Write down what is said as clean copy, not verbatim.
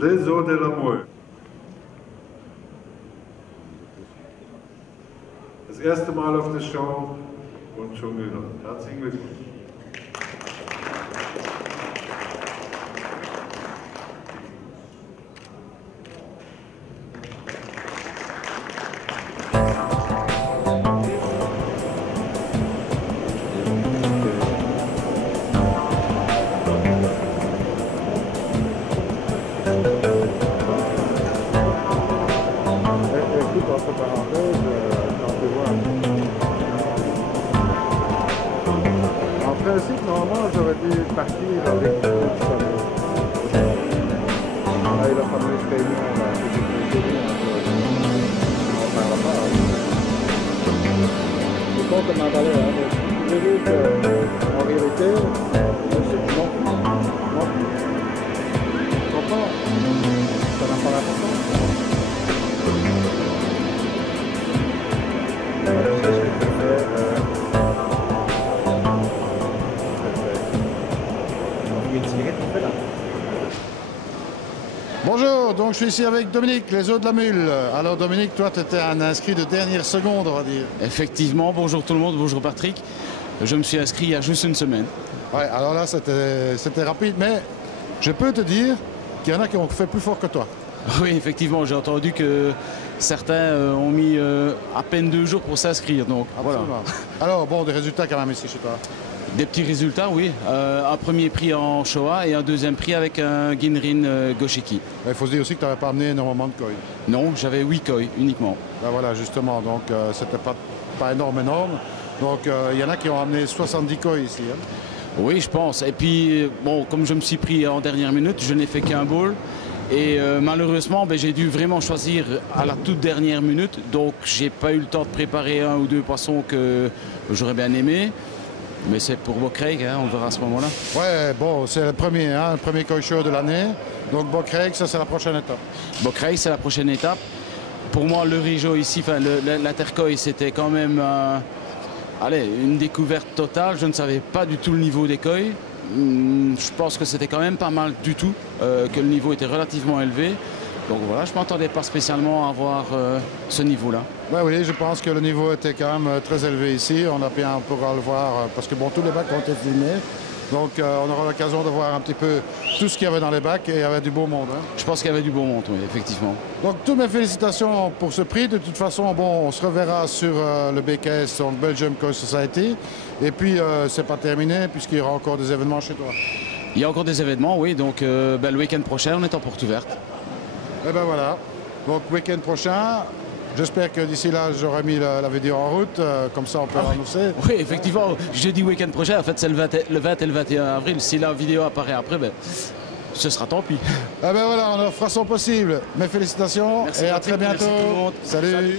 Les Eaux de l'Amour. Das erste Mal auf der Show und schon gewonnen. Herzlichen Glückwunsch. Entre parenthèses, quand tu vois. En principe, normalement, j'aurais dû partir avec le fameux. Là, il a fameuse réunion, là, que j'ai préféré, on parle pas. C'est bon comme un balai, hein, mais si vous voulez qu'en réalité, je m'en fous. Tu comprends? Ça n'a pas d'importance. Bonjour, donc je suis ici avec Dominique, les Eaux de la Mule. Alors Dominique, toi tu étais un inscrit de dernière seconde, on va dire. Effectivement, bonjour tout le monde, bonjour Patrick. Je me suis inscrit il y a juste une semaine. Ouais, alors là c'était rapide, mais je peux te dire qu'il y en a qui ont fait plus fort que toi. Oui, effectivement, j'ai entendu que certains ont mis à peine 2 jours pour s'inscrire, donc voilà. Alors bon, des résultats quand même ici chez toi. Des petits résultats, oui. Un premier prix en Showa et un deuxième prix avec un Ginrin Goshiki. Il faut se dire aussi que tu n'avais pas amené énormément de koi. Non, j'avais 8 koi uniquement. Ben voilà, justement, donc c'était pas énorme. Donc il y en a qui ont amené 70 koi ici. Hein. Oui, je pense. Et puis, bon, comme je me suis pris en dernière minute, je n'ai fait qu'un bowl. Et malheureusement, j'ai dû vraiment choisir à la toute dernière minute. Donc, j'ai pas eu le temps de préparer 1 ou 2 poissons que j'aurais bien aimé. Mais c'est pour Bocraig, hein, on verra à ce moment-là. Ouais, bon, c'est le premier koi show de l'année. Donc Bocraig, ça c'est la prochaine étape. Bocraig, c'est la prochaine étape. Pour moi, le Rijo ici, l'interkoi, c'était quand même une découverte totale. Je ne savais pas du tout le niveau des koi. Je pense que c'était quand même pas mal du tout, que le niveau était relativement élevé. Donc voilà, je ne m'attendais pas spécialement à avoir ce niveau-là. Ouais, oui, je pense que le niveau était quand même très élevé ici. On a bien pourra le voir parce que bon, tous les bacs ont été filmés. Donc on aura l'occasion de voir un petit peu tout ce qu'il y avait dans les bacs et il y avait du beau monde. Hein. Je pense qu'il y avait du beau monde, oui, effectivement. Donc toutes mes félicitations pour ce prix. De toute façon, bon, on se reverra sur le BKS, donc Belgium Koi Society. Et puis c'est pas terminé puisqu'il y aura encore des événements chez toi. Il y a encore des événements, oui. Donc le week-end prochain, on est en porte ouverte. Et ben voilà. Donc week-end prochain. J'espère que d'ici là, j'aurai mis la vidéo en route, comme ça on peut annoncer. Oui, effectivement, je dis week-end prochain, en fait c'est le 20 et le 21 avril. Si la vidéo apparaît après, ce sera tant pis. Eh ben voilà, on fera son possible. Mes félicitations. Merci et à très bientôt. Salut.